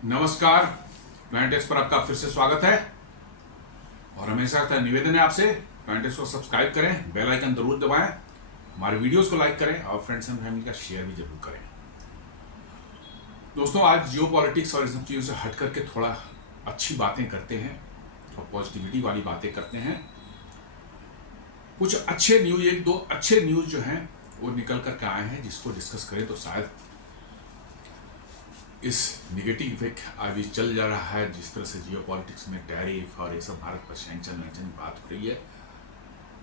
नमस्कार। Planet x पर आपका फिर से स्वागत है और हमेशा का निवेदन है आपसे प्लानेट एक्स को सब्सक्राइब करें, बेल आइकन जरूर दबाएं, हमारे वीडियोस को लाइक करें और फ्रेंड्स एंड फैमिली का शेयर भी जरूर करें। दोस्तों, आज जियो पॉलिटिक्स और इन सब चीज़ों से हट करके थोड़ा अच्छी बातें करते हैं और पॉजिटिविटी वाली बातें करते हैं। कुछ अच्छे न्यूज, एक दो अच्छे न्यूज जो हैं वो निकल करके आए हैं जिसको डिस्कस करें तो शायद इस निगेटिव इफेक्ट अभी चल जा रहा है। जिस तरह से जियो पॉलिटिक्स में टैरिफ और ये सब भारत पर सैंक्शन वैंक्शन की बात हो रही है,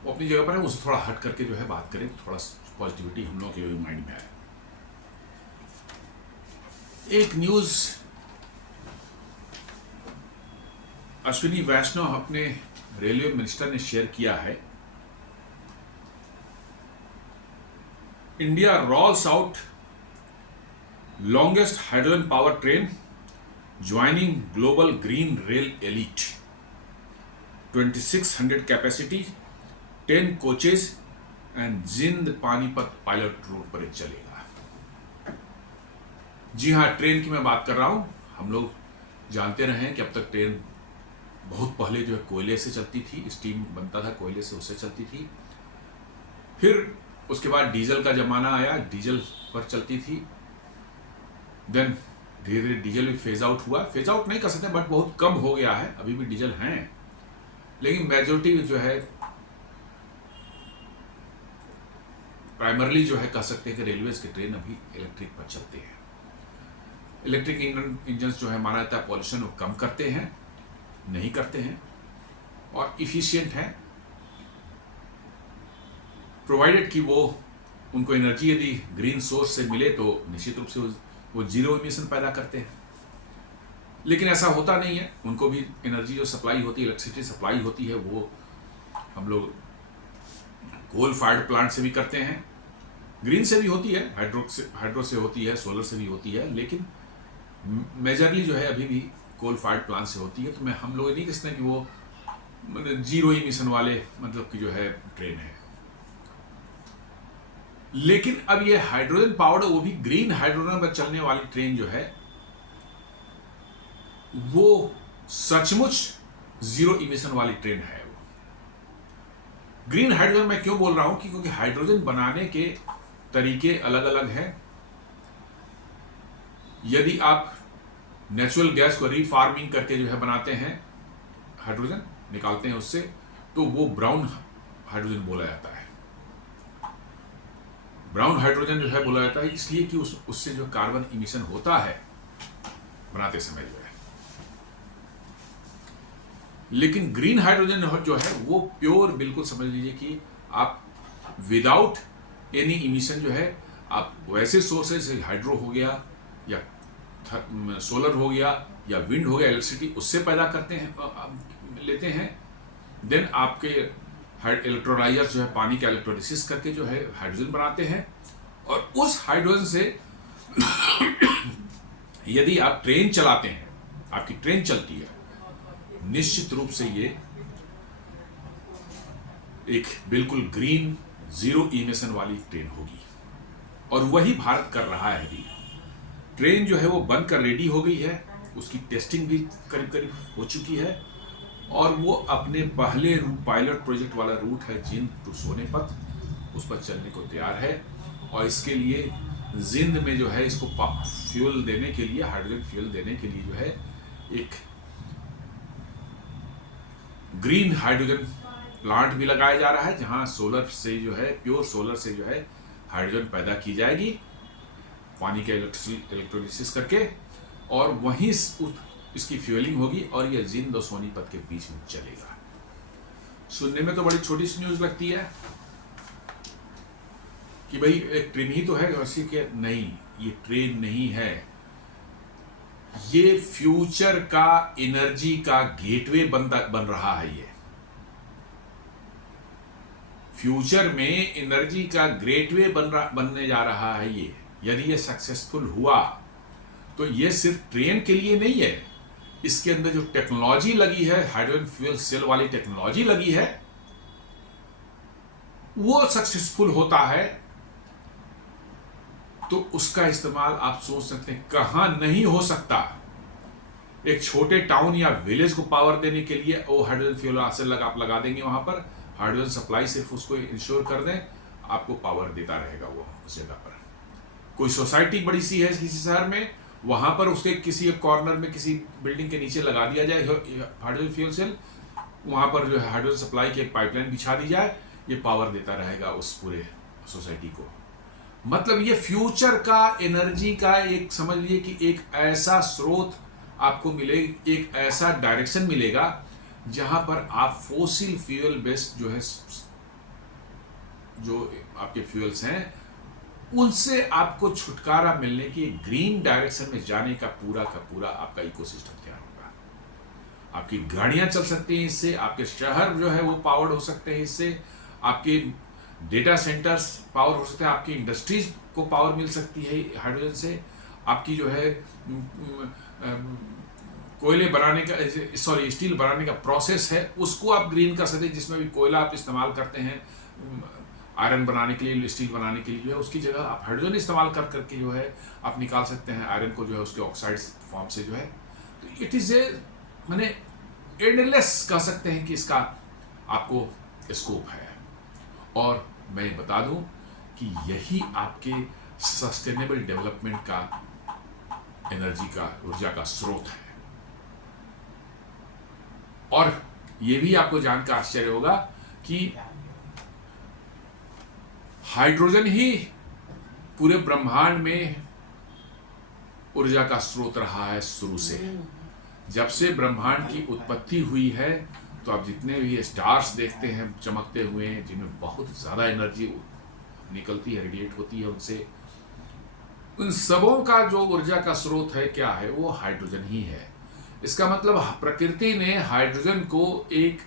वो अपनी जगह पर है, उससे थोड़ा हट करके जो है बात करें तो थोड़ा पॉजिटिविटी हम लोग के माइंड में आए। एक न्यूज अश्विनी वैष्णव अपने रेलवे मिनिस्टर ने शेयर किया है। India roles out longest hydrogen power train joining global green rail elite, 2600 capacity, 10 coaches and Jind Panipat pilot root पर चलेगा। जी हाँ, ट्रेन की मैं बात कर रहा हूं। हम लोग जानते रहे कि अब तक ट्रेन बहुत पहले जो है कोयले से चलती थी, स्टीम बनता था कोयले से, उससे चलती थी। फिर उसके बाद डीजल का जमाना आया, डीजल पर चलती थी। देन धीरे धीरे डीजल भी फेज आउट हुआ, फेज आउट नहीं कर सकते बट बहुत कम हो गया है। अभी भी डीजल हैं, लेकिन मेजोरिटी जो है प्राइमरली जो है कह सकते हैं कि रेलवेज के ट्रेन अभी इलेक्ट्रिक पर चलते हैं। इलेक्ट्रिक इंजन जो है माना जाता है पॉल्यूशन को कम करते हैं, नहीं करते हैं और इफिशियंट हैं, प्रोवाइडेड कि वो उनको एनर्जी यदि ग्रीन सोर्स से मिले तो निश्चित रूप से वो जीरो इमिशन पैदा करते हैं। लेकिन ऐसा होता नहीं है, उनको भी एनर्जी जो सप्लाई होती है, इलेक्ट्रिसिटी सप्लाई होती है, वो हम लोग कोल फायर्ड प्लांट से भी करते हैं, ग्रीन से भी होती है, हाइड्रो से होती है, सोलर से भी होती है, लेकिन मेजरली जो है अभी भी कोल फायर्ड प्लांट से होती है। तो मैं हम लोग नहीं कहते कि वो मतलब जीरो इमिशन वाले मतलब कि जो है ट्रेन है। लेकिन अब ये हाइड्रोजन पावर्ड, वो भी ग्रीन हाइड्रोजन पर चलने वाली ट्रेन जो है वो सचमुच जीरो इमिशन वाली ट्रेन है। वो ग्रीन हाइड्रोजन मैं क्यों बोल रहा हूं कि क्योंकि हाइड्रोजन बनाने के तरीके अलग अलग हैं। यदि आप नेचुरल गैस को रीफार्मिंग करके जो है बनाते हैं, हाइड्रोजन निकालते हैं उससे, तो वो ब्राउन हाइड्रोजन बोला जाता है। ब्राउन हाइड्रोजन जो है बोला जाता है इसलिए कि उससे जो कार्बन इमिशन होता है बनाते समय जो है। लेकिन ग्रीन हाइड्रोजन जो है वो प्योर, बिल्कुल समझ लीजिए कि आप विदाउट एनी इमिशन जो है आप वैसे सोर्सेज, हाइड्रो हो गया या सोलर हो गया या विंड हो गया, इलेक्ट्रिसिटी उससे पैदा करते हैं, लेते हैं। देन आपके इलेक्ट्रोलाइजर जो है पानी का इलेक्ट्रोलिसिस करके जो है हाइड्रोजन बनाते हैं और उस हाइड्रोजन से यदि आप ट्रेन चलाते हैं, आपकी ट्रेन चलती है, निश्चित रूप से ये एक बिल्कुल ग्रीन जीरो इमिशन वाली ट्रेन होगी और वही भारत कर रहा है। अभी ट्रेन जो है वो बनकर रेडी हो गई है, उसकी टेस्टिंग भी करीब करीब हो चुकी है और वो अपने पहले पायलट प्रोजेक्ट वाला रूट है जिंद टू सोनीपत, उस पर चलने को तैयार है। और इसके लिए जिंद में जो है इसको फ्यूल देने के लिए, हाइड्रोजन फ्यूल देने के लिए जो है एक ग्रीन हाइड्रोजन प्लांट भी लगाया जा रहा है, जहां सोलर से जो है, प्योर सोलर से जो है हाइड्रोजन पैदा की जाएगी पानी के इलेक्ट्रोलिसिस करके, और वहीं इसकी फ्यूलिंग होगी और यह जिंद और सोनीपत के बीच में चलेगा। सुनने में तो बड़ी छोटी सी न्यूज लगती है कि भाई एक ट्रेन ही तो है, वैसे कि नहीं, ये ट्रेन नहीं है, ये फ्यूचर का एनर्जी का गेटवे बन रहा है। ये फ्यूचर में एनर्जी का गेटवे बनने जा रहा है। ये यदि ये सक्सेसफुल हुआ तो ये सिर्फ ट्रेन के लिए नहीं है, इसके अंदर जो टेक्नोलॉजी लगी है, हाइड्रोजन फ्यूल सेल वाली टेक्नोलॉजी लगी है, वो सक्सेसफुल होता है तो उसका इस्तेमाल आप सोच सकते हैं कहां नहीं हो सकता। एक छोटे टाउन या विलेज को पावर देने के लिए वो हाइड्रोजन फ्यूल सेल आप लगा देंगे वहां पर, हाइड्रोजन सप्लाई सिर्फ उसको इंश्योर कर दें, आपको पावर देता रहेगा वो उस जगह पर। कोई सोसाइटी बड़ी सी है किसी शहर में, वहां पर उसके किसी एक कॉर्नर में किसी बिल्डिंग के नीचे लगा दिया जाए हाइड्रोजन फ्यूल सेल, वहां पर जो है हाइड्रोजन सप्लाई की एक पाइपलाइन बिछा दी जाए, ये पावर देता रहेगा उस पूरे सोसाइटी को। मतलब ये फ्यूचर का एनर्जी का एक समझ लीजिए कि एक ऐसा स्रोत आपको मिलेगा, एक ऐसा डायरेक्शन मिलेगा जहां पर आप फोसिल फ्यूल बेस्ड जो है, जो आपके फ्यूल्स हैं, उनसे आपको छुटकारा मिलने की ग्रीन डायरेक्शन में जाने का पूरा आपका इकोसिस्टम तैयार होगा। आपकी गाड़ियां चल सकती हैं इससे, आपके शहर जो है वो पावर्ड हो सकते हैं इससे, आपके डेटा सेंटर्स पावर हो सकते हैं, आपकी इंडस्ट्रीज को पावर मिल सकती है हाइड्रोजन से, आपकी जो है कोयले बनाने का स्टील बनाने का प्रोसेस है उसको आप ग्रीन कर सकते हैं, जिसमें भी कोयला आप इस्तेमाल करते हैं आयरन बनाने के लिए, स्टील बनाने के लिए, जो है उसकी जगह आप हाइड्रोजन इस्तेमाल करके जो है आप निकाल सकते हैं आयरन को, जो है उसके ऑक्साइड फॉर्म से जो है। तो इट इज़ ए माने एंडलेस कह सकते हैं कि इसका आपको स्कोप है। और मैं बता दूं कि यही आपके सस्टेनेबल डेवलपमेंट का एनर्जी का ऊर्जा का स्रोत है। और यह भी आपको जानकर आश्चर्य होगा कि हाइड्रोजन ही पूरे ब्रह्मांड में ऊर्जा का स्रोत रहा है शुरू से। जब से ब्रह्मांड की उत्पत्ति हुई है तो आप जितने भी स्टार्स देखते हैं चमकते हुए, जिनमें बहुत ज़्यादा एनर्जी निकलती है, रेडिएट होती है उनसे, उन सबों का जो ऊर्जा का स्रोत है क्या है, वो हाइड्रोजन ही है। इसका मतलब प्रकृति ने हाइड्रोजन को एक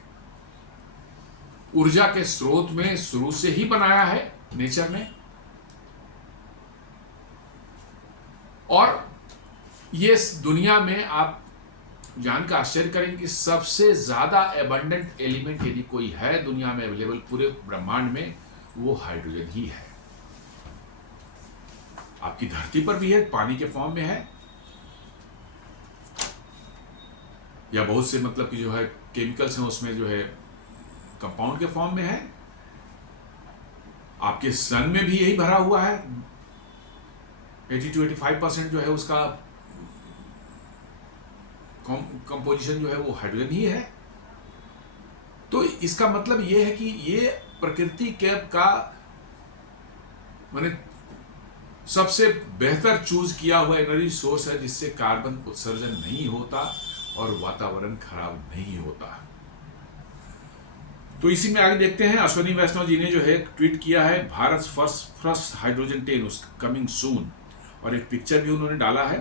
ऊर्जा के स्रोत में शुरू से ही बनाया है नेचर ने। और ये दुनिया में आप जानकर आश्चर्य करेंगे कि सबसे ज्यादा एबंडेंट एलिमेंट यदि कोई है दुनिया में अवेलेबल पूरे ब्रह्मांड में, वो हाइड्रोजन ही है। आपकी धरती पर भी है, पानी के फॉर्म में है, या बहुत से मतलब कि जो है केमिकल्स हैं उसमें जो है कंपाउंड के फॉर्म में है। आपके सन में भी यही भरा हुआ है, 80 to 85% जो है उसका कंपोजिशन जो है वो हाइड्रोजन ही है। तो इसका मतलब ये है कि ये प्रकृति के का माने सबसे बेहतर चूज किया हुआ एनर्जी सोर्स है, जिससे कार्बन उत्सर्जन नहीं होता और वातावरण खराब नहीं होता। तो इसी में आगे देखते हैं, अश्विनी वैष्णव जी ने जो है ट्वीट किया है, Bharat first hydrogen train coming soon, और एक पिक्चर भी उन्होंने डाला है।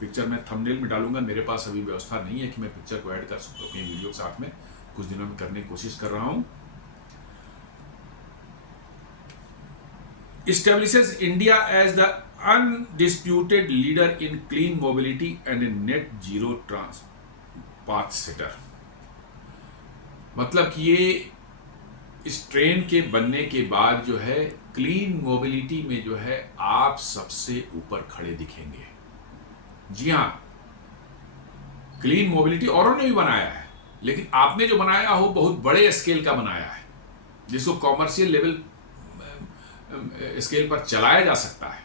पिक्चर मैं थंबनेल में डालूंगा, मेरे पास अभी व्यवस्था नहीं है कि मैं पिक्चर को ऐड कर सकूं अपनी वीडियो के साथ में, कुछ दिनों में करने की कोशिश कर रहा हूं। Establishes India as the undisputed leader in clean mobility and a net zero path setter। मतलब कि ये इस ट्रेन के बनने के बाद जो है क्लीन मोबिलिटी में जो है आप सबसे ऊपर खड़े दिखेंगे। जी हाँ, क्लीन मोबिलिटी औरों ने भी बनाया है, लेकिन आपने जो बनाया हो बहुत बड़े स्केल का बनाया है, जिसको कॉमर्शियल लेवल स्केल पर चलाया जा सकता है।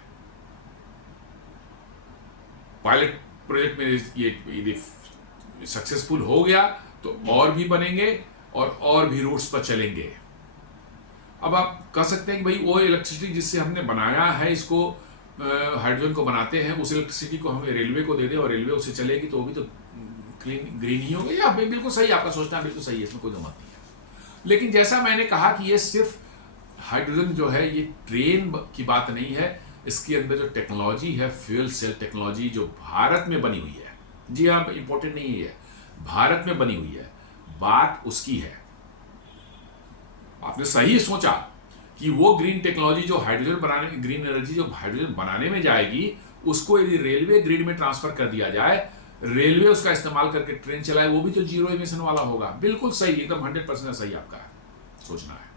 पायलट प्रोजेक्ट में ये सक्सेसफुल हो गया तो और भी बनेंगे और भी रूट्स पर चलेंगे। अब आप कह सकते हैं कि भाई वो इलेक्ट्रिसिटी जिससे हमने बनाया है, इसको हाइड्रोजन को बनाते हैं, उस इलेक्ट्रिसिटी को हमें रेलवे को दे दे और रेलवे उससे चलेगी तो वो भी तो ग्रीन ही होगा। या बिल्कुल सही, आपका सोचना बिल्कुल सही है, इसमें कोई दो मत नहीं है। लेकिन जैसा मैंने कहा कि ये सिर्फ हाइड्रोजन जो है ये ट्रेन की बात नहीं है, इसके अंदर जो टेक्नोलॉजी है, फ्यूल सेल टेक्नोलॉजी जो भारत में बनी हुई है, जी हाँ इंपॉर्टेंट नहीं है, भारत में बनी हुई है, बात उसकी है। आपने सही सोचा कि वो ग्रीन टेक्नोलॉजी जो हाइड्रोजन बनाने, ग्रीन एनर्जी जो हाइड्रोजन बनाने में जाएगी, उसको यदि रेलवे ग्रिड में ट्रांसफर कर दिया जाए, रेलवे उसका इस्तेमाल करके ट्रेन चलाए, वो भी तो जीरो एमिशन वाला होगा। बिल्कुल सही, एकदम 100% सही आपका सोचना है।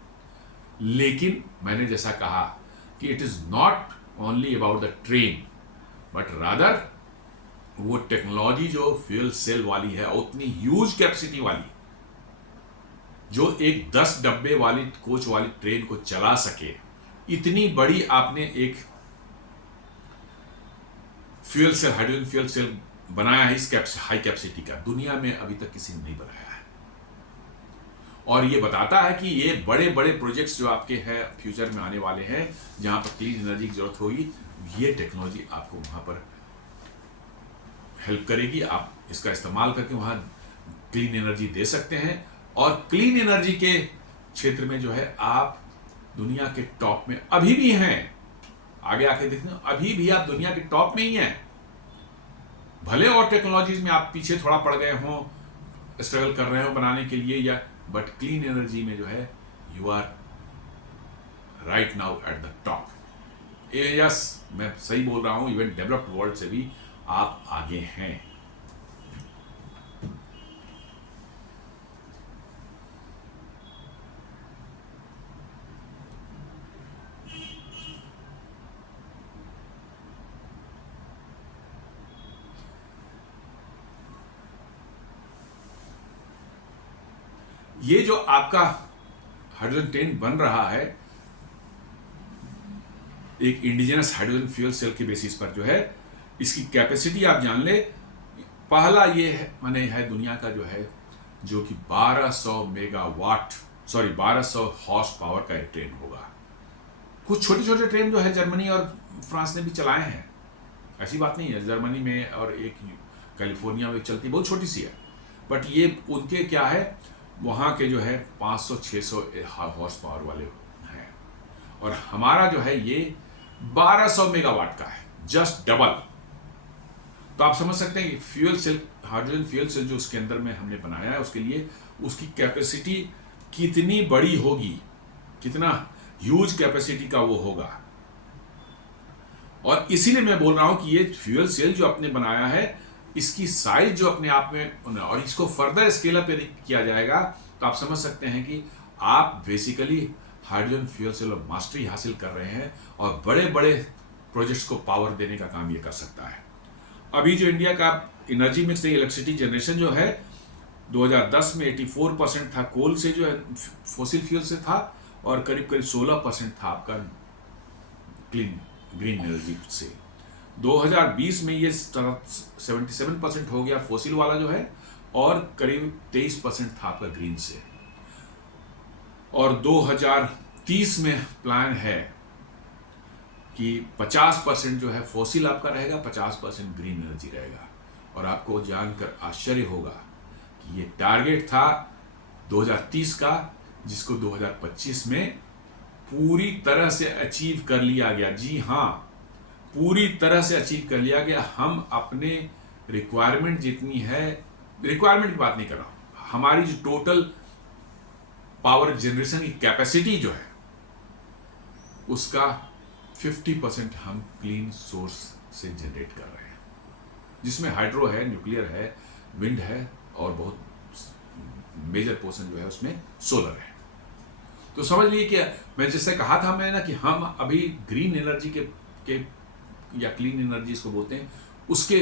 लेकिन मैंने जैसा कहा कि it is not only about the train, but rather वो टेक्नोलॉजी जो फ्यूल सेल वाली है, उतनी ह्यूज कैपेसिटी वाली, जो एक 10 डब्बे वाली कोच वाली ट्रेन को चला सके, इतनी बड़ी आपने एक fuel cell, hydrogen fuel cell बनाया है इस हाई कैपेसिटी का, दुनिया में अभी तक किसी ने नहीं बनाया है। और ये बताता है कि ये बड़े बड़े प्रोजेक्ट्स जो आपके हैं फ्यूचर में आने वाले हैं, जहां पर क्लीन एनर्जी की जरूरत होगी, ये टेक्नोलॉजी आपको वहां पर हेल्प करेगी। आप इसका इस्तेमाल करके वहां क्लीन एनर्जी दे सकते हैं। और क्लीन एनर्जी के क्षेत्र में जो है आप दुनिया के टॉप में अभी भी हैं। आगे आके देखते हैं, अभी भी आप दुनिया के टॉप में ही हैं। भले और टेक्नोलॉजीज में आप पीछे थोड़ा पड़ गए हों, स्ट्रगल कर रहे हो बनाने के लिए, या बट क्लीन एनर्जी में जो है you are right now at the top. Yes, मैं सही बोल रहा हूं, इवन डेवलप्ड वर्ल्ड से भी आप आगे हैं। ये जो आपका हाइड्रोजन ट्रेन बन रहा है, एक इंडिजिनस हाइड्रोजन फ्यूल सेल के बेसिस पर जो है, इसकी कैपेसिटी आप जान ले। पहला ये है, माने है दुनिया का जो है, जो कि 1200 हॉर्स पावर का एक ट्रेन होगा। कुछ छोटे छोटे ट्रेन जो है जर्मनी और फ्रांस ने भी चलाए हैं, ऐसी बात नहीं है। जर्मनी में और एक कैलिफोर्निया में चलती, बहुत छोटी सी है, बट ये उनके क्या है, वहाँ के जो है 500-600 हॉर्स पावर वाले हैं, और हमारा जो है ये 1200 मेगावाट का है, जस्ट डबल। तो आप समझ सकते हैं कि fuel cell, hydrogen fuel cell जो उसके अंदर में हमने बनाया है, उसके लिए उसकी कैपेसिटी कितनी बड़ी होगी, कितना ह्यूज कैपेसिटी का वो होगा। और इसीलिए मैं बोल रहा हूं कि ये फ्यूल सेल जो आपने बनाया है, इसकी साइज जो अपने आप में, और इसको फर्दर स्केल अप किया जाएगा, तो आप समझ सकते हैं कि आप बेसिकली हाइड्रोजन फ्यूल सेल और मास्टरी हासिल कर रहे हैं, और बड़े बड़े प्रोजेक्ट्स को पावर देने का काम ये कर सकता है। अभी जो इंडिया का एनर्जी मिक्स, इलेक्ट्रिसिटी जनरेशन जो है 2010 में 84% था कोल से, जो है फॉसिल फ्यूल से था, और करीब करीब 16% था आपका ग्रीन एनर्जी से। 2020 में ये 77% हो गया फॉसिल वाला जो है, और करीब 23% था आपका ग्रीन से। और 2030 में प्लान है कि 50% जो है फॉसिल आपका रहेगा, 50% ग्रीन एनर्जी रहेगा। और आपको जानकर आश्चर्य होगा कि ये टारगेट था 2030 का, जिसको 2025 में पूरी तरह से अचीव कर लिया गया। जी हाँ, पूरी तरह से अचीव कर लिया गया। हम अपने रिक्वायरमेंट जितनी है, रिक्वायरमेंट की बात नहीं कर रहा हूं, हमारी जो टोटल पावर जनरेशन की कैपेसिटी जो है, उसका 50% हम क्लीन सोर्स से जनरेट कर रहे हैं, जिसमें हाइड्रो है, न्यूक्लियर है, विंड है, और बहुत मेजर पोर्शन जो है उसमें सोलर है। तो समझ लीजिए कि मैं जैसे कहा था मैं ना, कि हम अभी ग्रीन एनर्जी के या क्लीन एनर्जी इसको बोलते हैं, उसके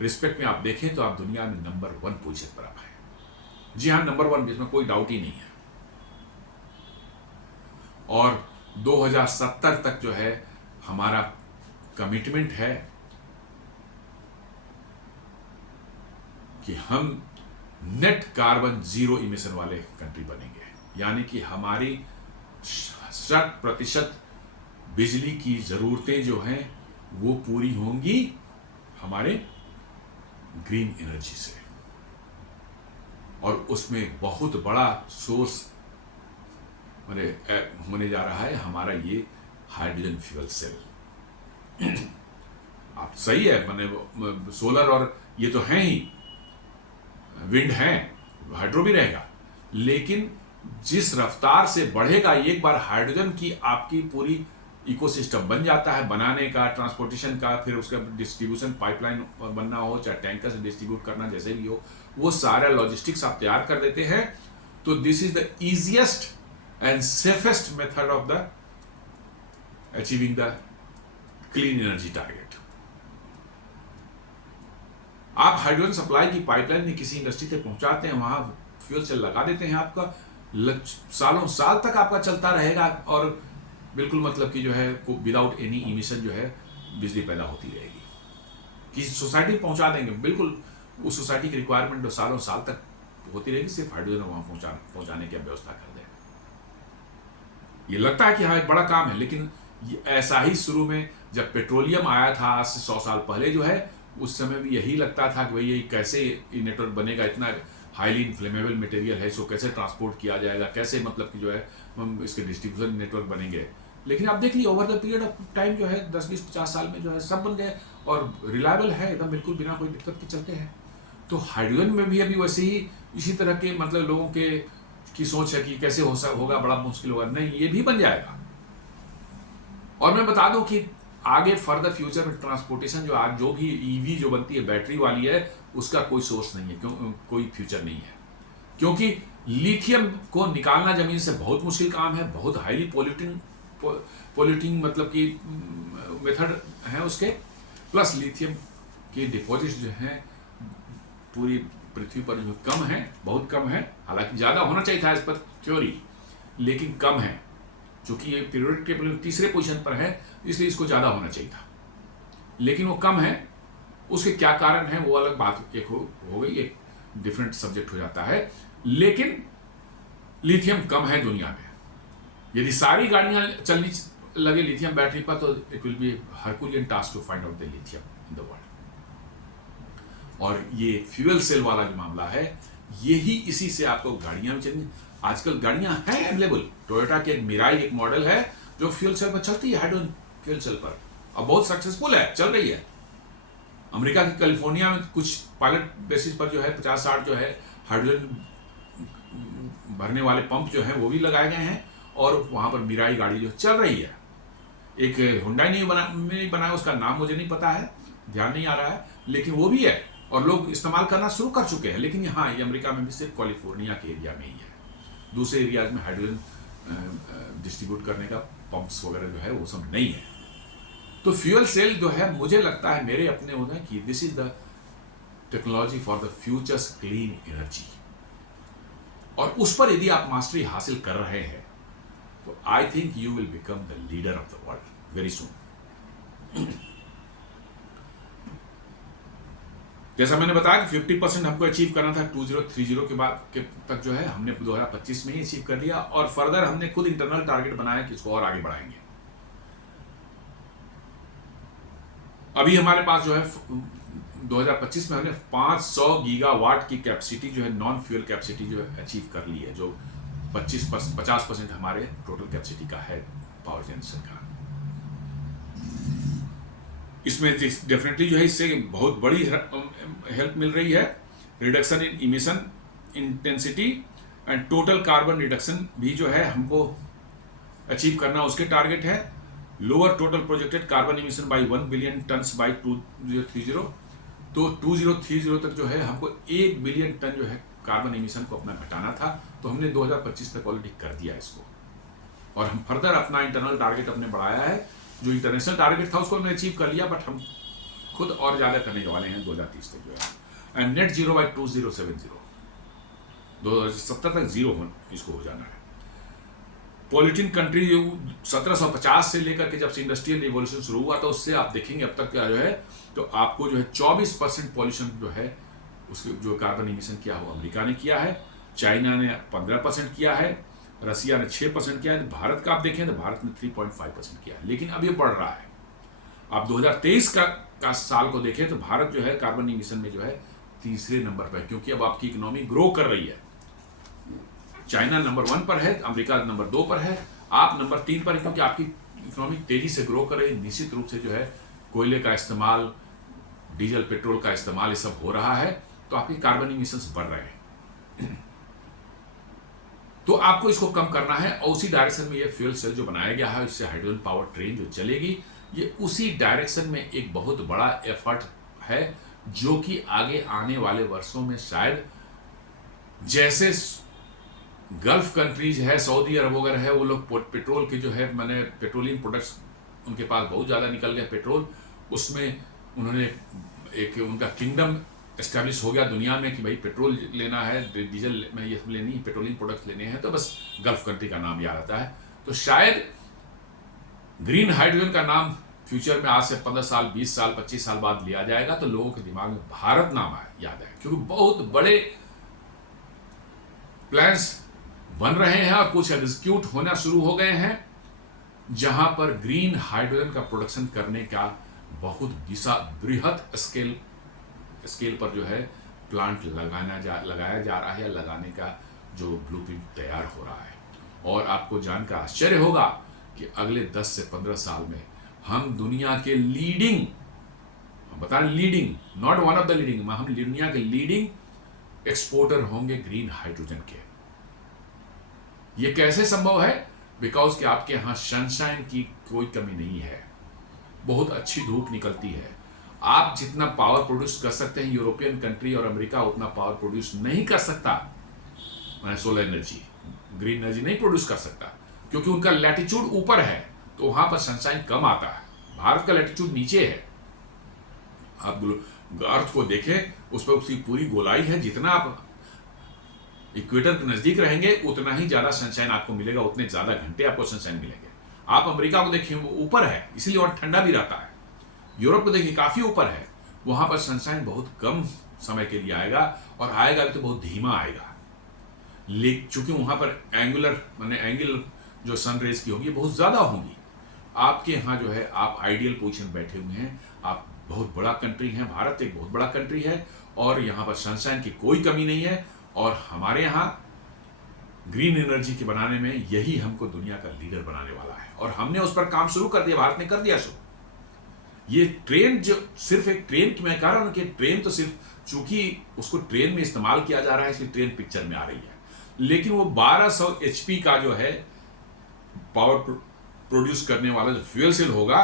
रिस्पेक्ट में आप देखें तो आप दुनिया में नंबर 1 पोजीशन पर आप हैं। जी हाँ, नंबर 1, इसमें कोई डाउट ही नहीं है। और 2070 तक जो है हमारा कमिटमेंट है कि हम नेट कार्बन जीरो इमिशन वाले कंट्री बनेंगे, यानी कि हमारी 60% बिजली की ज़रूरतें जो हैं वो पूरी होंगी हमारे ग्रीन एनर्जी से। और उसमें बहुत बड़ा सोर्स होने जा रहा है हमारा ये हाइड्रोजन फ्यूल सेल। आप सही है, मैंने सोलर और ये तो हैं ही, विंड है, हाइड्रो भी रहेगा, लेकिन जिस रफ्तार से बढ़ेगा, एक बार हाइड्रोजन की आपकी पूरी इकोसिस्टम बन जाता है, बनाने का, ट्रांसपोर्टेशन का, फिर उसका डिस्ट्रीब्यूशन पाइपलाइन बनना हो, चाहे टैंकर से डिस्ट्रीब्यूट करना, जैसे भी हो, वो सारा लॉजिस्टिक्स आप तैयार कर देते हैं। तो this is the easiest and safest method of the achieving the clean energy target. आप हाइड्रोजन सप्लाई की पाइपलाइन में किसी इंडस्ट्री तक पहुंचाते हैं, वहां फ्यूल सेल लगा देते हैं, आपका सालों साल तक आपका चलता रहेगा और बिल्कुल मतलब कि जो है विदाउट एनी इमिशन जो है बिजली पैदा होती रहेगी। किसी सोसाइटी पहुंचा देंगे, बिल्कुल उस सोसाइटी की रिक्वायरमेंट जो सालों साल तक होती रहेगी, सिर्फ हाइड्रोजन वहां पहुंचाने की व्यवस्था कर दें। ये लगता है कि हाँ एक बड़ा काम है, लेकिन ऐसा ही शुरू में जब पेट्रोलियम आया था आज से 100 साल पहले जो है, उस समय भी यही लगता था कि भाई ये कैसे नेटवर्क बनेगा, इतना हाईली इन्फ्लेमेबल मटेरियल है, इसको कैसे ट्रांसपोर्ट किया जाएगा, कैसे मतलब कि जो है हम इसके डिस्ट्रीब्यूशन नेटवर्क बनेंगे। लेकिन आप देख लीजिए over the period of time जो है 10, 20, 50 साल में जो है सब बन गए और रिलायबल है एकदम, बिल्कुल बिना कोई दिक्कत के चलते हैं। तो हाइड्रोजन में भी अभी वैसे ही इसी तरह के मतलब लोगों की सोच है कि कैसे होगा, बड़ा मुश्किल होगा। नहीं, ये भी बन जाएगा। और मैं बता दूं कि आगे फर्दर फ्यूचर में ट्रांसपोर्टेशन जो भी ईवी जो बनती है बैटरी वाली है, उसका कोई सोर्स नहीं है, कोई फ्यूचर नहीं है, क्योंकि लिथियम को निकालना जमीन से बहुत मुश्किल काम है, बहुत हाईली पोल्यूटिंग मतलब कि मेथड है उसके, प्लस लिथियम के डिपॉजिट जो हैं पूरी पृथ्वी पर जो कम है, बहुत कम है। हालांकि ज़्यादा होना चाहिए था इस पर थ्योरी, लेकिन कम है, चूंकि ये पीरियोडिक टेबल में तीसरे पोजीशन पर है, इसलिए इसको ज़्यादा होना चाहिए था, लेकिन वो कम है। उसके क्या कारण है वो अलग बात एक हो गई, एक डिफरेंट सब्जेक्ट हो जाता है। लेकिन लिथियम कम है दुनिया में। यदि सारी गाड़ियां चलनी लगे लिथियम बैटरी पर, तो it will be herculean task to find out the lithium in the world. और ये फ्यूल सेल वाला जो मामला है, यही इसी से आपको गाड़ियां भी चलेंगी। आजकल गाड़ियां हैं अवेलेबल, टोयोटा के एक मिराई एक मॉडल है जो फ्यूल सेल पर चलती है, हाइड्रोजन फ्यूल सेल पर, और बहुत सक्सेसफुल है, चल रही है। अमेरिका की कैलिफोर्निया में कुछ पायलट बेसिस पर जो है 50-60 जो है हाइड्रोजन भरने वाले पंप जो है वो भी लगाए गए हैं, और वहां पर मिराई गाड़ी जो चल रही है। एक हुंडई नहीं बनाया, उसका नाम मुझे नहीं पता है, ध्यान नहीं आ रहा है, लेकिन वो भी है और लोग इस्तेमाल करना शुरू कर चुके हैं। लेकिन हाँ, ये अमेरिका में भी सिर्फ कैलिफोर्निया के एरिया में ही है, दूसरे एरियाज में हाइड्रोजन डिस्ट्रीब्यूट करने का पंप्स वगैरह जो है वो सब नहीं है। तो फ्यूल सेल जो है, मुझे लगता है मेरे अपने होते हैं कि this is the technology for the futures clean energy, और उस पर यदि आप मास्टरी हासिल कर रहे हैं तो I think you will become the leader of the world very soon. जैसा मैंने बताया कि 50% हमको अचीव करना था 2030 के बाद के तक, जो है हमने 2025 में ही अचीव कर लिया, और फर्दर हमने खुद इंटरनल टारगेट बनाया कि इसको और आगे बढ़ाएंगे। अभी हमारे पास जो है 2025 में हमने 500 गीगावाट की कैपेसिटी जो है, नॉन फ्यूल कैपेसिटी जो है अचीव कर ली है, जो 50% हमारे टोटल कैपेसिटी का है पावर जनरेशन का। इसमें डेफिनेटली जो है इससे बहुत बड़ी हेल्प मिल रही है। Reduction in emission intensity and total carbon reduction भी जो है हमको अचीव करना, उसके टारगेट है। Lower total projected carbon emission by 1 billion tons by 2030। तो 2030 तक जो है हमको 1 बिलियन टन जो है कार्बन इमिशन को अपना घटाना था, तो हमने 2025 तक ऑलरेडी कर दिया इसको, और हम फर्दर अपना इंटरनल टारगेट अपने बढ़ाया है। जो इंटरनेशनल टारगेट था उसको हमने अचीव कर लिया, बट हम खुद और ज़्यादा करने वाले हैं 2030 तक जो है। एंड नेट जीरो बाय 2070, 2070 तक जीरो इसको हो जाना है। पॉलिटीन कंट्री 1750 से लेकर के जब से इंडस्ट्रियल रिवॉल्यूशन शुरू हुआ, तो उससे आप देखेंगे अब तक क्या जो है, तो आपको जो है 24% पॉल्यूशन जो है उसके जो कार्बन इमिशन किया वो अमेरिका ने किया है, चाइना ने 15% किया है, रसिया ने 6% किया है। भारत का आप देखें तो भारत ने 3.5% किया है, लेकिन अब ये बढ़ रहा है। आप 2023 का साल को देखें तो भारत जो है कार्बन इमिशन में जो है तीसरे नंबर पर है, क्योंकि अब आपकी इकोनॉमी ग्रो कर रही है। चाइना नंबर 1 पर है, अमेरिका नंबर 2 पर है, आप नंबर 3 पर है, क्योंकि आपकी इकोनॉमी तेजी से ग्रो कर रही है। निश्चित रूप से जो है कोयले का इस्तेमाल, डीजल पेट्रोल का इस्तेमाल, ये सब हो रहा है, तो आपके कार्बन इमिशंस बढ़ रहे हैं। तो आपको इसको कम करना है, और उसी डायरेक्शन में ये फ्यूल सेल जो बनाया गया है, इससे हाइड्रोजन पावर ट्रेन जो चलेगी, ये उसी डायरेक्शन में एक बहुत बड़ा एफर्ट है, जो कि आगे आने वाले वर्षों में शायद जैसे गल्फ कंट्रीज है, सऊदी अरब वगैरह है, वो लोग पेट्रोल के जो है मैंने पेट्रोलियम प्रोडक्ट्स उनके पास बहुत ज़्यादा निकल गया पेट्रोल, उसमें उन्होंने एक उनका किंगडम एस्टेब्लिश हो गया दुनिया में कि भाई पेट्रोल लेना है, डीजल में ये सब लेनी है, पेट्रोलियम प्रोडक्ट्स लेने हैं, तो बस गल्फ कंट्री का नाम याद आता है। तो शायद ग्रीन हाइड्रोजन का नाम फ्यूचर में आज से 15 साल, 20 साल, 25 साल बाद लिया जाएगा तो लोगों के दिमाग में भारत नाम याद आए, क्योंकि बहुत बड़े प्लान्स बन रहे हैं और कुछ एग्जीक्यूट होना शुरू हो गए हैं, जहां पर ग्रीन हाइड्रोजन का प्रोडक्शन करने का बहुत बृहद स्केल पर जो है प्लांट लगाया जा रहा है, या लगाने का जो ब्लूप्रिंट तैयार हो रहा है। और आपको जानकर आश्चर्य होगा कि अगले 10 से 15 साल में हम दुनिया के लीडिंग, हम बता रहे leading, not one of the leading, हम दुनिया के लीडिंग एक्सपोर्टर होंगे ग्रीन हाइड्रोजन के। ये कैसे संभव है? बिकॉज कि आपके यहां सनशाइन की कोई कमी नहीं है, बहुत अच्छी धूप निकलती है। आप जितना पावर प्रोड्यूस कर सकते हैं, यूरोपियन कंट्री और अमेरिका उतना पावर प्रोड्यूस नहीं कर सकता। मैंने सोलर एनर्जी, ग्रीन एनर्जी नहीं प्रोड्यूस कर सकता, क्योंकि उनका लैटिट्यूड ऊपर है, तो वहां पर सनशाइन कम आता है। भारत का लैटिट्यूड नीचे है। आप अर्थ को देखें, उस पर उसकी पूरी गोलाई है, जितना आप इक्वेटर के नजदीक रहेंगे उतना ही ज्यादा सनशाइन आपको मिलेगा, उतने ज्यादा घंटे आपको सनशाइन मिलेंगे। आप अमेरिका को देखिए, वो ऊपर है, इसलिए वहां ठंडा भी रहता है। यूरोप को देखिए, काफी ऊपर है, वहां पर सनशाइन बहुत कम समय के लिए आएगा, और आएगा भी तो बहुत धीमा आएगा। लेकिन चूंकि वहां पर एंगल जो सन रेज की होगी बहुत ज्यादा होगी। आपके यहाँ जो है आप आइडियल पोजीशन बैठे हुए हैं, आप बहुत बड़ा कंट्री है, भारत एक बहुत बड़ा कंट्री है, और यहाँ पर सनशाइन की कोई कमी नहीं है। और हमारे यहाँ ग्रीन एनर्जी के बनाने में यही हमको दुनिया का लीडर बनाने वाला है, और हमने उस पर काम शुरू कर दिया, भारत ने कर दिया शुरू। ये ट्रेन जो सिर्फ एक ट्रेन की, मैं कह रहा हूं कि ट्रेन तो सिर्फ चूंकि उसको ट्रेन में इस्तेमाल किया जा रहा है, इसलिए ट्रेन पिक्चर में आ रही है, लेकिन वो 1200 HP का जो है पावर प्रोड्यूस करने वाला जो फ्यूल सेल होगा,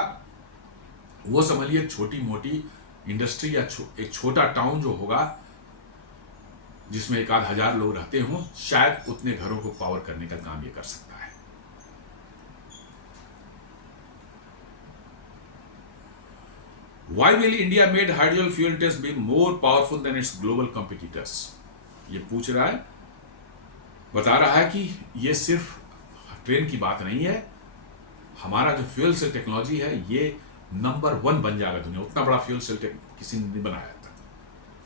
वो समझिए एक छोटी मोटी इंडस्ट्री या एक छोटा टाउन जो होगा, जिसमें 1,000 लोग रहते हों, शायद उतने घरों को पावर करने का काम ये कर सकता है। Why will India made hydrogen fuel test be more powerful than its global competitors? ये पूछ रहा है, बता रहा है कि ये सिर्फ ट्रेन की बात नहीं है, हमारा जो फ्यूल सेल टेक्नोलॉजी है ये नंबर 1 बन जाएगा दुनिया, उतना बड़ा फ्यूल सेल किसी ने नहीं बनाया था।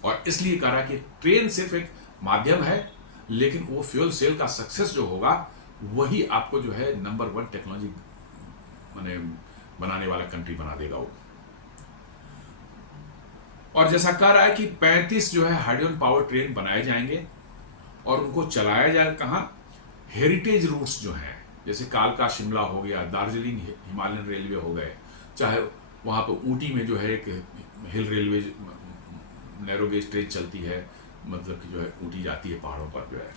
और इसलिए कह रहा है कि ट्रेन सिर्फ एक माध्यम है, लेकिन वो फ्यूल सेल का सक्सेस जो होगा वही आपको जो है नंबर 1 टेक्नोलॉजी बनाने वाला कंट्री बना देगा वो। और जैसा कह रहा है कि 35 जो है हाइड्रोजन पावर ट्रेन बनाए जाएंगे, और उनको चलाया जाएगा कहाँ? हेरिटेज रूट्स जो हैं, जैसे कालका शिमला हो गया, दार्जिलिंग हिमालयन रेलवे हो गए, चाहे वहाँ पर ऊटी में जो है एक हिल रेलवे नैरोगेज ट्रेन चलती है, मतलब कि जो है ऊटी जाती है पहाड़ों पर जो है,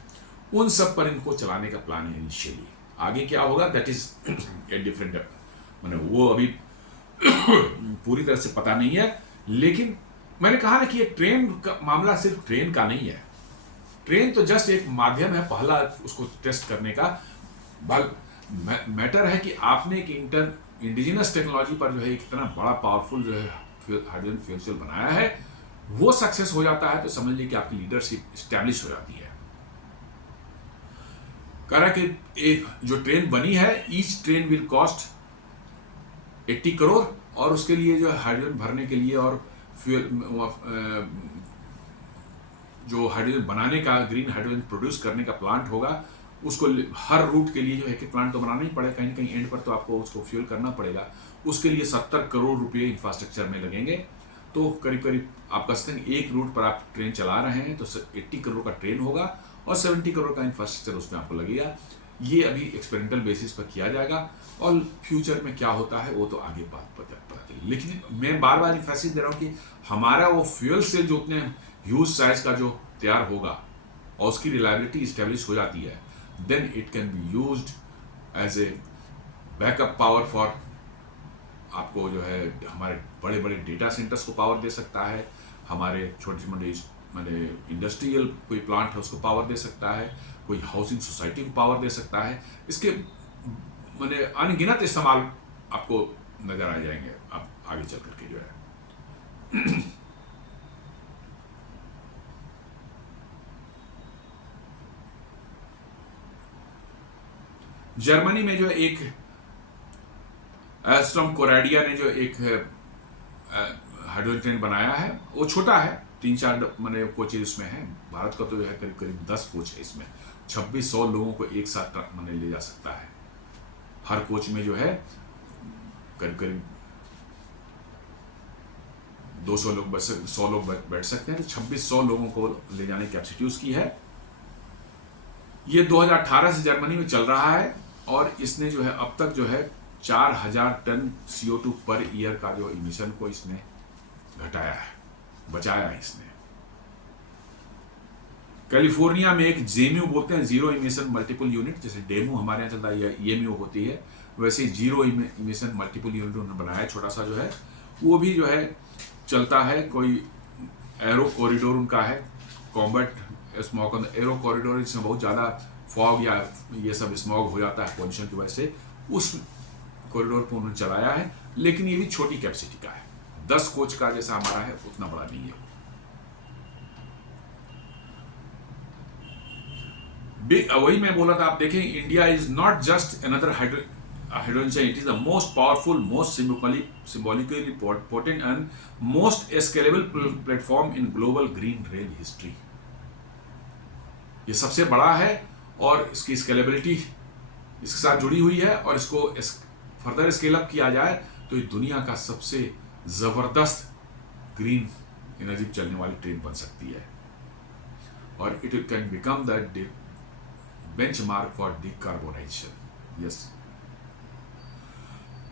उन सब पर इनको चलाने का प्लान है इनिशियली। आगे क्या होगा दैट इज ए डिफरेंट, वो अभी पूरी तरह से पता नहीं है। लेकिन मैंने कहा ना कि ये ट्रेन का मामला सिर्फ ट्रेन का नहीं है, ट्रेन तो जस्ट एक माध्यम है पहला उसको टेस्ट करने का। मैटर है कि आपने एक इंडिजिनस टेक्नोलॉजी पर जो है इतना बड़ा पावरफुल जो है हाइड्रोजन फ्यूल सेल बनाया है, वो सक्सेस हो जाता है तो समझ लीजिए कि आपकी लीडरशिप स्टैब्लिश हो जाती है। कह रहा कि एक जो ट्रेन बनी है, each train will cost 80 crore, और उसके लिए जो हाइड्रोजन भरने के लिए और फ्यूल जो हाइड्रोजन बनाने का, ग्रीन हाइड्रोजन प्रोड्यूस करने का प्लांट होगा, उसको हर रूट के लिए जो है कि प्लांट तो बनाना ही पड़ेगा, कहीं ना कहीं एंड पर तो आपको उसको फ्यूल करना पड़ेगा। उसके लिए 70 करोड़ रुपए इंफ्रास्ट्रक्चर में लगेंगे। तो करीब करीब आप कह सकते हैं एक रूट पर आप ट्रेन चला रहे हैं तो 80 करोड़ का ट्रेन होगा और 70 करोड़ का इंफ्रास्ट्रक्चर उसमें आपको लगेगा। ये अभी एक्सपेरिमेंटल बेसिस पर किया जाएगा, और फ्यूचर में क्या होता है वो तो आगे बात पता चलेगी। लेकिन मैं बार बार इम्फेसिस दे रहा हूँ कि हमारा वो फ्यूल सेल जो उतने ह्यूज साइज का जो तैयार होगा और उसकी रिलायबिलिटी इस्टेब्लिश हो जाती है, then it can be used as a backup power for, आपको जो है हमारे बड़े बड़े डेटा सेंटर्स को पावर दे सकता है, हमारे छोटे मोटे इंडस्ट्रियल कोई प्लांट है उसको पावर दे सकता है, कोई हाउसिंग सोसाइटी को पावर दे सकता है। इसके अनगिनत इस्तेमाल आपको नजर आ जाएंगे आप आगे चल करके जो है। जर्मनी में जो एक एल्स्ट्रॉम कोराडिया ने जो एक हाइड्रोजन ट्रेन बनाया है, वो छोटा है, 3-4 मैंने कोचेज इसमें हैं। भारत का तो जो है करीब करीब 10 कोच है इसमें। 2600 लोगों को एक साथ मैंने ले जा सकता है। हर कोच में जो है करीब करीब 200 लोग 100 लोग बैठ सकते हैं। तो 2600 लोगों को ले जाने की कैपेसिटी उसकी है। ये 2018 से जर्मनी में चल रहा है और इसने जो है अब तक जो है 4000 टन CO2 पर ईयर का जो इमिशन को इसने घटाया है, बचाया है इसने। कैलिफोर्निया में एक जेम्यू बोलते हैं, जीरो इमिशन मल्टीपल यूनिट, जैसे डेमो हमारे यहाँ चलता है, EMU होती है, वैसे जीरो इमिशन मल्टीपल यूनिट उन्होंने बनाया, छोटा सा जो है वो भी जो है चलता है। कोई एरो कॉरिडोर उनका है, कॉम्बैट स्मॉग एरो कॉरिडोर, जिसमें बहुत ज़्यादा फॉग या ये सब स्मॉग हो जाता है पोल्यूशन की वजह से, उस कॉरिडोर पर उन्होंने चलाया है। लेकिन ये भी छोटी कैपेसिटी का है, 10 कोच का जैसा हमारा है, उतना बड़ा नहीं है। वही मैं बोला था, आप देखें, India is not just another hydrogen chain, it is the most powerful, most symbolically potent and most scalable platform in global green rail history. ये सबसे बड़ा है और इसकी स्केलेबिलिटी इसके साथ जुड़ी हुई है, और इसको फर्दर स्केल अप किया जाए तो ये दुनिया का सबसे जबरदस्त ग्रीन एनर्जी चलने वाली ट्रेन बन सकती है, और it can become the benchmark for decarbonisation. Yes,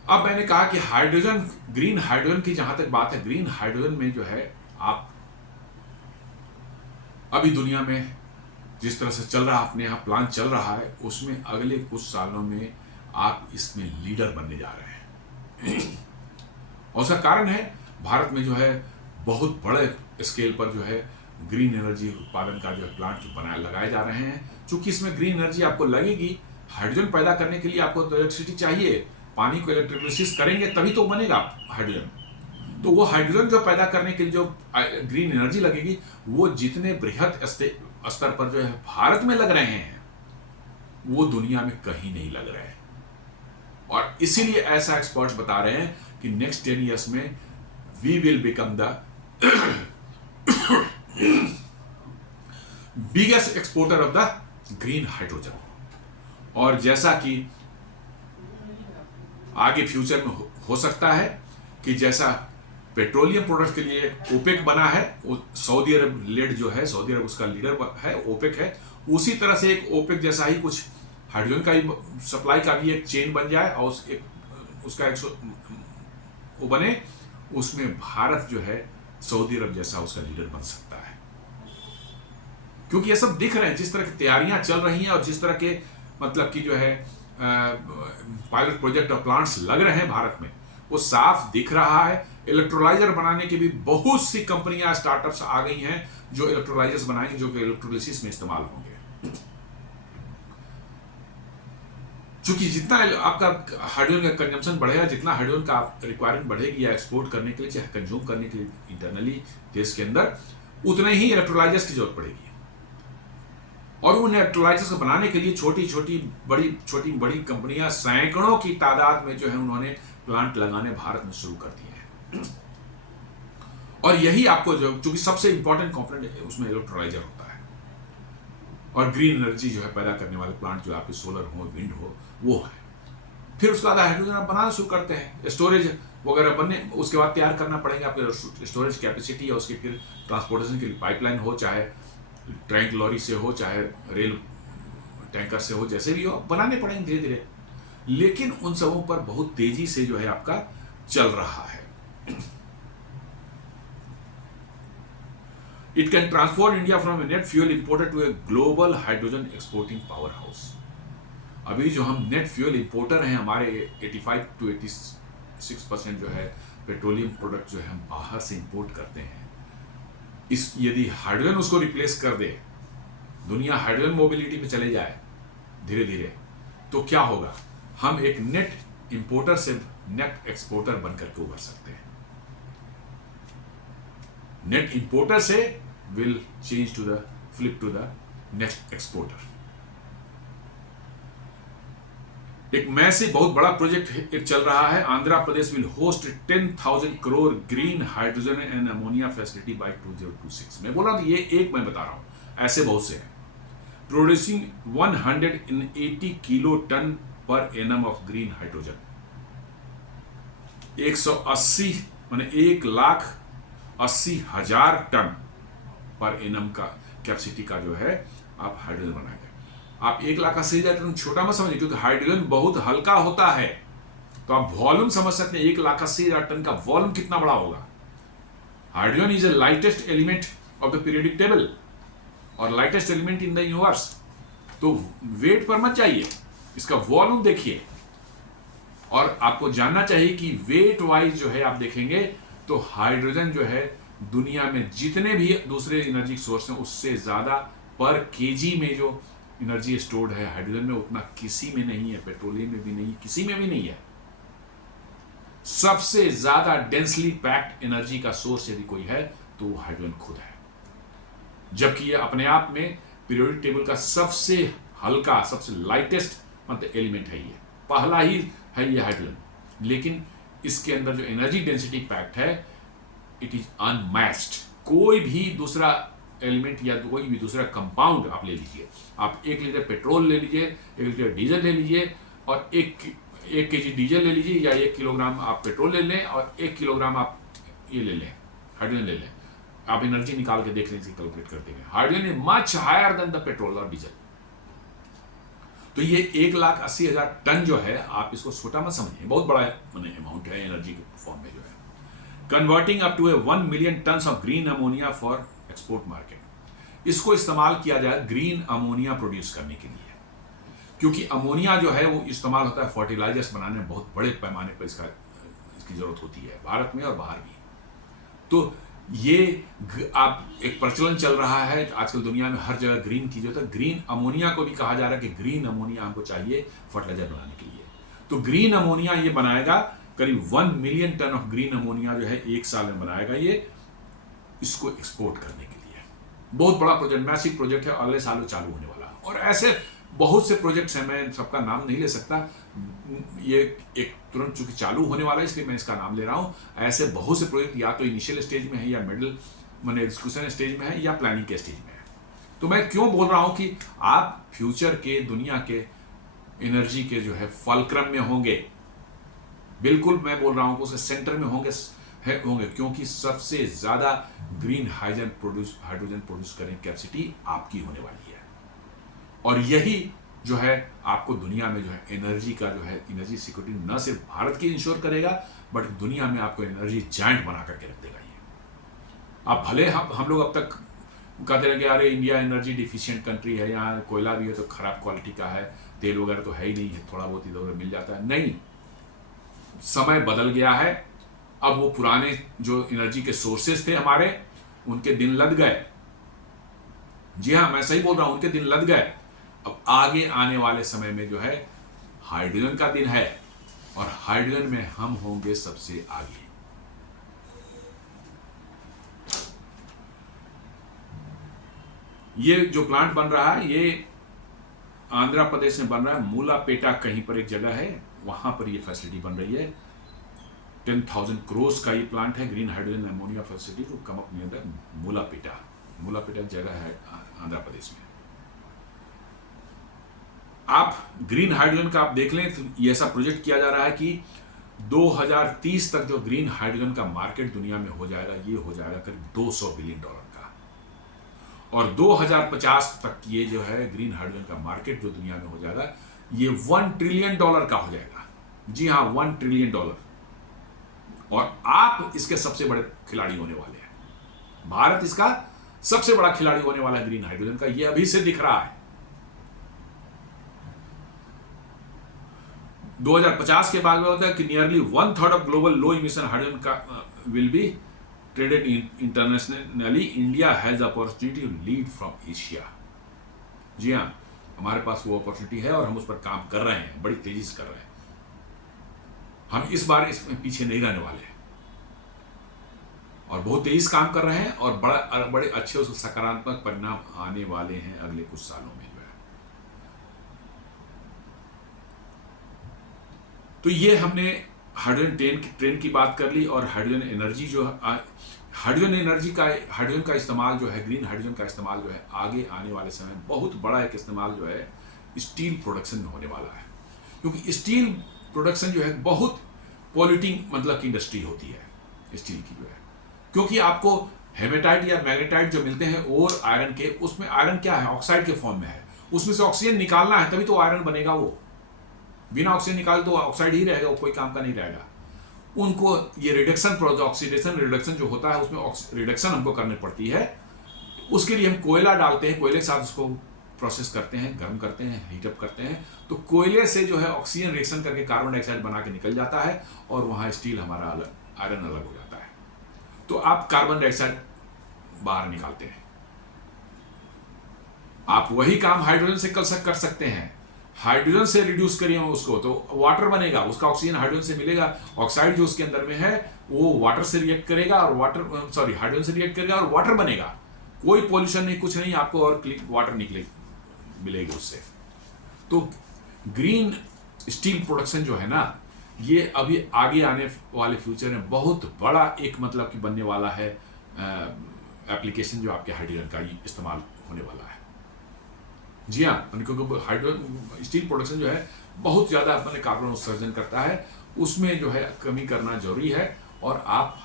अब मैंने कहा कि हाइड्रोजन, ग्रीन हाइड्रोजन की जहां तक बात है, ग्रीन हाइड्रोजन में जो है आप अभी दुनिया में जिस तरह से चल रहा है, अपने यहाँ प्लान चल रहा है, उसमें अगले कुछ सालों में आप इसमें लीडर बनने जा रहे हैं। और उसका कारण है, भारत में जो है बहुत बड़े स्केल पर जो है ग्रीन एनर्जी उत्पादन का जो है प्लांट लगाए जा रहे हैं। चूंकि इसमें ग्रीन एनर्जी आपको लगेगी, हाइड्रोजन पैदा करने के लिए आपको तो इलेक्ट्रिसिटी चाहिए, पानी को इलेक्ट्रोलिसिस करेंगे तभी तो बनेगा हाइड्रोजन। तो वो हाइड्रोजन जो पैदा करने के लिए जो ग्रीन एनर्जी लगेगी, वो जितने बृहद स्तर पर जो है भारत में लग रहे हैं, वो दुनिया में कहीं नहीं लग रहे हैं। और इसीलिए ऐसा एक्सपर्ट्स बता रहे हैं कि नेक्स्ट 10 ईयर्स में we will become the biggest exporter of the green hydrogen. और जैसा कि आगे फ्यूचर में हो सकता है कि जैसा पेट्रोलियम प्रोडक्ट्स के लिए ओपेक बना है, वो सऊदी अरब लेड जो है, सऊदी अरब उसका लीडर है, ओपेक है, उसी तरह से एक ओपेक जैसा ही कुछ हाइड्रोजन का ही सप्लाई का भी एक चेन बन जाए, और उसका एक वो बने, उसमें भारत जो है सऊदी अरब जैसा उसका लीडर बन सकता है। क्योंकि ये सब दिख रहे हैं, जिस तरह की तैयारियां चल रही हैं और जिस तरह के मतलब कि जो है पायलट प्रोजेक्ट और प्लांट्स लग रहे हैं भारत में, वो साफ दिख रहा है। इलेक्ट्रोलाइजर बनाने की भी बहुत सी कंपनियां, स्टार्टअप्स आ गई हैं जो इलेक्ट्रोलाइजर्स बनाएंगे, जो कि इलेक्ट्रोलिसिस में इस्तेमाल होंगे। चूंकि जितना आपका हाइड्रोजन का कंजम्पशन बढ़ेगा, जितना हाइड्रोजन का रिक्वायरमेंट बढ़ेगी या एक्सपोर्ट करने के लिए, चाहे कंज्यूम करने के लिए इंटरनली देश के अंदर, उतने ही इलेक्ट्रोलाइजर्स की जरूरत पड़ेगी। और उन इलेक्ट्रोलाइजर्स को बनाने के लिए छोटी छोटी बड़ी कंपनियां सैकड़ों की तादाद में जो है उन्होंने प्लांट लगाने भारत में शुरू कर दिए हैं। और यही आपको जो, चूंकि सबसे इंपॉर्टेंट कंपोनेंट उसमें इलेक्ट्रोलाइजर होता है, और ग्रीन एनर्जी जो है पैदा करने वाले प्लांट जो आपके सोलर हो, विंड हो, वो है। फिर उसके बाद हाइड्रोजन आप बनाना शुरू करते हैं, स्टोरेज वगैरह बनने, उसके बाद तैयार करना पड़ेगा आपके स्टोरेज कैपेसिटी, और उसकी फिर ट्रांसपोर्टेशन के लिए पाइपलाइन हो, चाहे ट्रैंक लॉरी से हो, चाहे रेल टैंकर से हो, जैसे भी हो, बनाने पड़ेंगे धीरे धीरे। लेकिन उन सबों पर बहुत तेजी से जो है आपका चल रहा है। It can transform India from a net fuel importer to a global hydrogen exporting power house. अभी जो हम नेट फ्यूल इंपोर्टर हैं, हमारे 85 to 86% जो है पेट्रोलियम प्रोडक्ट जो है हम बाहर से इंपोर्ट करते हैं। यदि हाइड्रोजन उसको रिप्लेस कर दे, दुनिया हाइड्रोजन मोबिलिटी में चले जाए धीरे धीरे, तो क्या होगा? हम एक नेट इंपोर्टर से नेट एक्सपोर्टर बनकर के उभर सकते हैं। नेट इंपोर्टर से will change to the flip to the net exporter. एक मैसिव बहुत बड़ा प्रोजेक्ट एक चल रहा है। Andhra Pradesh will host 10,000 crore green hydrogen and ammonia facility by 2026। मैं बोल रहा हूं ये एक मैं बता रहा हूं, ऐसे बहुत से हैं। Producing 180 kilo ton per annum of green hydrogen. 180 माने 1,80,000 टन पर एनम का कैपेसिटी का जो है आप हाइड्रोजन बनाएंगे। आप 1,80,000 टन छोटा मत समझिए, क्योंकि हाइड्रोजन बहुत हल्का होता है, तो आप वॉल्यूम समझ सकते हैं 1,80,000 टन का वॉल्यूम कितना बड़ा होगा। Hydrogen is the lightest element of the periodic table और lightest element in the universe. तो वेट पर मत जाइए, इसका वॉल्यूम देखिए। और आपको जानना चाहिए कि वेट वाइज जो है आप देखेंगे तो हाइड्रोजन जो है दुनिया में जितने भी दूसरे एनर्जी सोर्स हैं उससे ज्यादा पर केजी में जो एनर्जी स्टोर्ड है हाइड्रोजन में उतना किसी में नहीं है, पेट्रोलियम में भी नहीं, किसी में भी नहीं है। सबसे ज्यादा डेंसली पैक्ड एनर्जी का सोर्स यदि कोई है तो वो हाइड्रोजन खुद है, जबकि ये अपने आप में पीरियोडिक टेबल का सबसे हल्का, सबसे लाइटेस्ट मतलब एलिमेंट है। ये पहला ही है ये हाइड्रोजन, लेकिन इसके अंदर जो एनर्जी डेंसिटी पैक्ट है इट इज अनमैच्ड। कोई भी दूसरा एलिमेंट या कोई भी दूसरा कंपाउंड आप ले लीजिए, आप 1 लीटर पेट्रोल ले लीजिए, 1 लीटर डीजल ले लीजिए और 1 केजी डीजल ले लीजिए, या 1 किलोग्राम आप पेट्रोल ले लें और 1 किलोग्राम आप ये ले लें, हाइड्रोजन ले लें। आप एनर्जी निकाल के देख लीजिए, कैलकुलेट करते हैं, hydrogen is much higher than the petrol और डीजल। तो ये 1,80,000 टन जो है आप इसको छोटा मत समझिए, बहुत बड़ा अमाउंट है एनर्जी के फॉर्म में जो है। Converting up to 1 million tons of green ammonia for export market. इसको इस्तेमाल किया जाए ग्रीन अमोनिया प्रोड्यूस करने के लिए, क्योंकि अमोनिया जो है वो इस्तेमाल होता है फर्टिलाइजर्स बनाने में, बहुत बड़े पैमाने पर इसकी जरूरत होती है भारत में और बाहर भी। तो ये आप एक प्रचलन चल रहा है आजकल दुनिया में, हर जगह ग्रीन की जो है, ग्रीन अमोनिया को भी कहा जा रहा है कि ग्रीन अमोनिया हमको चाहिए फर्टिलाइजर बनाने के लिए। तो ग्रीन अमोनिया ये बनाएगा, करीब 1 million ton of green ammonia जो है 1 साल में बनाएगा ये, इसको एक्सपोर्ट करने के लिए। बहुत बड़ा प्रोजेक्ट, मैसिव प्रोजेक्ट है, अगले साल चालू होने वाला है। और ऐसे बहुत से प्रोजेक्ट्स हैं, मैं सबका नाम नहीं ले सकता, ये एक तुरंत चूंकि चालू होने वाला है इसलिए मैं इसका नाम ले रहा हूं। ऐसे बहुत से प्रोजेक्ट या तो इनिशियल स्टेज में है या मिडिल मैंने डिस्कशन स्टेज में है या प्लानिंग के स्टेज में है। तो मैं क्यों बोल रहा हूं कि आप फ्यूचर के दुनिया के एनर्जी के जो है फलक्रम में होंगे, बिल्कुल मैं बोल रहा हूं कि उसके सेंटर में होंगे, क्योंकि सबसे ज्यादा ग्रीन हाइड्रोजन प्रोड्यूस करने की कैपेसिटी आपकी होने वाली है। और यही जो है आपको दुनिया में जो है एनर्जी का जो है एनर्जी सिक्योरिटी न सिर्फ भारत की इंश्योर करेगा, बट दुनिया में आपको एनर्जी जायंट बना करके रख देगा ये। आप भले हम लोग अब तक कहते रहे कि अरे इंडिया एनर्जी डिफिशिएंट कंट्री है, यहाँ कोयला भी है तो खराब क्वालिटी का है, तेल वगैरह तो है ही नहीं है, थोड़ा बहुत इधर उधर मिल जाता है। नहीं, समय बदल गया है। अब वो पुराने जो एनर्जी के सोर्सेस थे हमारे, उनके दिन लद गए। जी हाँ, मैं सही बोल रहा हूं, उनके दिन लद गए। अब आगे आने वाले समय में जो है हाइड्रोजन का दिन है, और हाइड्रोजन में हम होंगे सबसे आगे। ये जो प्लांट बन रहा है ये आंध्र प्रदेश में बन रहा है, मूलापेटा कहीं पर एक जगह है, वहां पर ये फैसिलिटी बन रही है। 10,000 करोड़ का ये प्लांट है, green hydrogen ammonia facility to come up near the Mulapeta जगह है आंध्र प्रदेश में। आप ग्रीन हाइड्रोजन का आप देख लें तो ये ऐसा प्रोजेक्ट किया जा रहा है कि 2030 तक जो ग्रीन हाइड्रोजन का मार्केट दुनिया में हो जाएगा, ये हो जाएगा करीब $200 बिलियन का। और 2050 तक ये जो है ग्रीन हाइड्रोजन का मार्केट जो दुनिया में हो जाएगा, ये $1 ट्रिलियन का हो जाएगा। जी हाँ, $1 ट्रिलियन। और आप इसके सबसे बड़े खिलाड़ी होने वाले हैं। भारत इसका सबसे बड़ा खिलाड़ी होने वाला है ग्रीन हाइड्रोजन का, ये अभी से दिख रहा है। 2050 के बाद में होता है कि nearly 1/3 of global low emission hydrogen का will be traded internationally. India has opportunity to lead from Asia. जी हाँ, हमारे पास वो अपॉर्चुनिटी है और हम उस पर काम कर रहे हैं, बड़ी तेजी से कर रहे हैं। हम इस बार इसमें पीछे नहीं रहने वाले हैं और बहुत तेजी से काम कर रहे हैं, और बड़े अच्छे उसके सकारात्मक परिणाम आने वाले हैं अगले कुछ सालों में। तो ये हमने हाइड्रोजन ट्रेन की बात कर ली, और हाइड्रोजन एनर्जी हाइड्रोजन का इस्तेमाल जो है, ग्रीन हाइड्रोजन का इस्तेमाल जो है आगे आने वाले समय में बहुत बड़ा एक इस्तेमाल जो है स्टील प्रोडक्शन में होने वाला है। क्योंकि स्टील प्रोडक्शन जो है बहुत पॉल्यूटिंग मतलब की इंडस्ट्री होती है स्टील की जो है। क्योंकि आपको हेमेटाइट या मैग्नेटाइट जो मिलते हैं और आयरन के, उसमें आयरन क्या है, ऑक्साइड के फॉर्म में है, उसमें से ऑक्सीजन निकालना है तभी तो आयरन बनेगा। वो बिना ऑक्सीजन निकाले तो ऑक्साइड ही रहेगा, वो कोई काम का नहीं रहेगा। उनको ये रिडक्शन ऑक्सीडेशन रिडक्शन जो होता है उसमें रिडक्शन हमको करनी पड़ती है। उसके लिए हम कोयला डालते हैं, कोयले के साथ उसको प्रोसेस करते हैं, गर्म करते हैं, हीटअप करते हैं, तो कोयले से जो है ऑक्सीजन रिएक्शन करके कार्बन डाइऑक्साइड बना के निकल जाता है और वहाँ स्टील हमारा आयरन अलग हो जाता है। तो आप कार्बन डाइऑक्साइड बाहर निकालते हैं। आप वही काम हाइड्रोजन से कर सकते हैं। हाइड्रोजन से रिड्यूस करिए उसको तो वाटर बनेगा, उसका ऑक्सीजन हाइड्रोजन से मिलेगा, ऑक्साइड जो उसके अंदर में है वो वाटर से रिएक्ट करेगा और हाइड्रोजन से रिएक्ट करेगा और वाटर बनेगा। कोई पॉल्यूशन नहीं, कुछ नहीं, आपको और वाटर मिलेगी उससे। तो ग्रीन स्टील प्रोडक्शन जो है ना, ये अभी आगे आने वाले फ्यूचर में बहुत बड़ा एक मतलब कि बनने वाला है एप्लीकेशन, जो आपके हाइड्रोजन का इस्तेमाल होने वाला है। जी हाँ, क्योंकि हाइड्रोजन स्टील प्रोडक्शन जो है बहुत ज़्यादा अपने कार्बन उत्सर्जन करता है, उसमें जो है कमी करना जरूरी है। और आप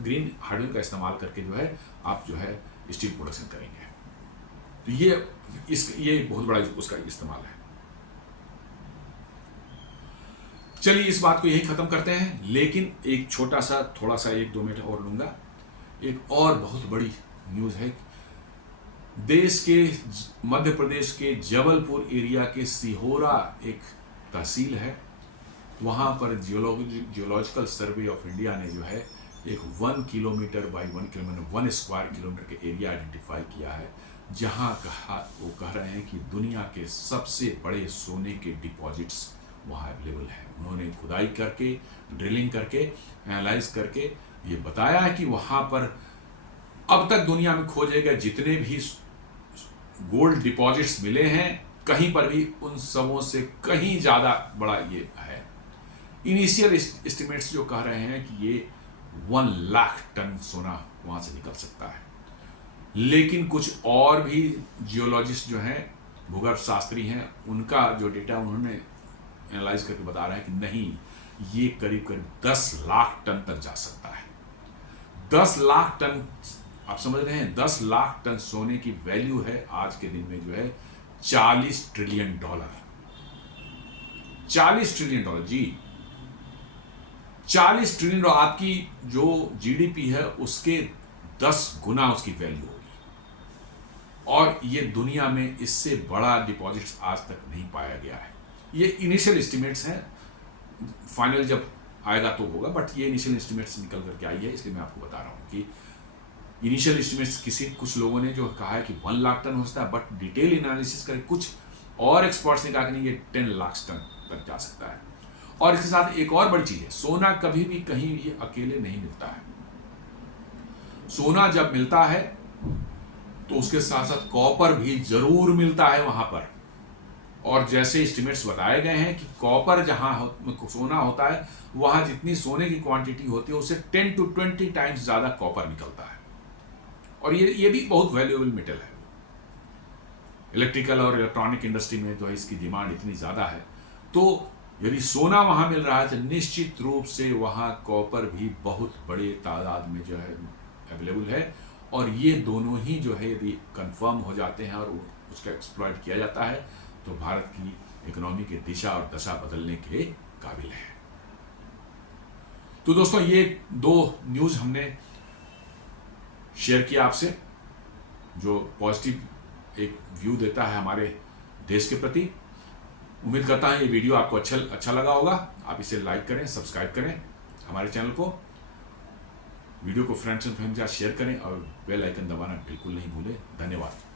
ग्रीन हाइड्रोजन का इस्तेमाल करके जो है आप जो है स्टील प्रोडक्शन करेंगे। तो ये बहुत बड़ा उसका इस्तेमाल है। चलिए इस बात को यही खत्म करते हैं, लेकिन एक छोटा सा थोड़ा सा 1-2 मिनट और लूंगा। एक और बहुत बड़ी न्यूज़ है। देश के मध्य प्रदेश के जबलपुर एरिया के सिहोरा एक तहसील है, वहाँ पर जियोलॉजिकल सर्वे ऑफ इंडिया ने जो है एक 1 kilometre by 1 kilometre 1 square kilometre के एरिया आइडेंटिफाई किया है, जहाँ वो कह रहे हैं कि दुनिया के सबसे बड़े सोने के डिपॉजिट्स वहाँ अवेलेबल हैं। उन्होंने खुदाई करके, ड्रिलिंग करके, एनालाइज करके ये बताया है कि वहाँ पर अब तक दुनिया में खोजे गए जितने भी गोल्ड डिपॉजिट्स मिले हैं, कहीं पर भी उन सबों से कहीं ज़्यादा बड़ा ये है। इनिशियल एस्टिमेट्स जो कह रहे हैं कि ये 1 लाख टन सोना वहाँ से निकल सकता है, लेकिन कुछ और भी जियोलॉजिस्ट जो हैं, भूगर्भ शास्त्री हैं, उनका जो डेटा उन्होंने एनालाइज करके बता रहे हैं कि नहीं, ये करीब करीब 10 लाख टन तक जा सकता है। 10 लाख टन, आप समझ रहे हैं, 10 लाख टन सोने की वैल्यू है आज के दिन में जो है $40 ट्रिलियन। 40 ट्रिलियन डॉलर, जी 40 ट्रिलियन डॉलर, आपकी जो जीडीपी है उसके 10 गुना उसकी वैल्यू होगी। और ये दुनिया में इससे बड़ा डिपॉजिट्स आज तक नहीं पाया गया है। ये इनिशियल एस्टिमेट्स हैं, फाइनल जब आएगा तो होगा, बट ये इनिशियल एस्टिमेट्स निकल करके आई है, इसलिए मैं आपको बता रहा हूँ कि इनिशियल एस्टिमेट्स कुछ लोगों ने जो कहा है कि 1 लाख टन हो सकता है, बट डिटेल एनालिसिस करके कुछ और एक्सपर्ट्स ने कहा कि नहीं, ये 10 लाख टन तक जा सकता है। और इसके साथ एक और बड़ी चीज़ है, सोना कभी भी कहीं भी अकेले नहीं मिलता है। सोना जब मिलता है तो उसके साथ साथ कॉपर भी जरूर मिलता है वहाँ पर। और जैसे एस्टिमेट्स बताए गए हैं कि कॉपर जहाँ सोना होता है, वहाँ जितनी सोने की क्वांटिटी होती है उससे 10 to 20 टाइम्स ज़्यादा कॉपर निकलता है। और ये भी बहुत वैल्यूएबल मेटल है। इलेक्ट्रिकल और इलेक्ट्रॉनिक इंडस्ट्री में जो है इसकी डिमांड इतनी ज़्यादा है, तो यदि सोना वहाँ मिल रहा है तो निश्चित रूप से वहाँ कॉपर भी बहुत बड़े तादाद में जो है अवेलेबल है। और ये दोनों ही जो है यदि कंफर्म हो जाते हैं और उसका एक्सप्लॉइट किया जाता है तो भारत की इकोनॉमी की दिशा और दशा बदलने के काबिल है। तो दोस्तों, ये 2 न्यूज़ हमने शेयर किया आपसे, जो पॉजिटिव एक व्यू देता है हमारे देश के प्रति। उम्मीद करता हूं ये वीडियो आपको अच्छा लगा होगा। आप इसे लाइक करें, सब्सक्राइब करें हमारे चैनल को, वीडियो को फ्रेंड्स एंड फैमिली के साथ शेयर करें और बेल आइकन दबाना बिल्कुल नहीं भूलें। धन्यवाद।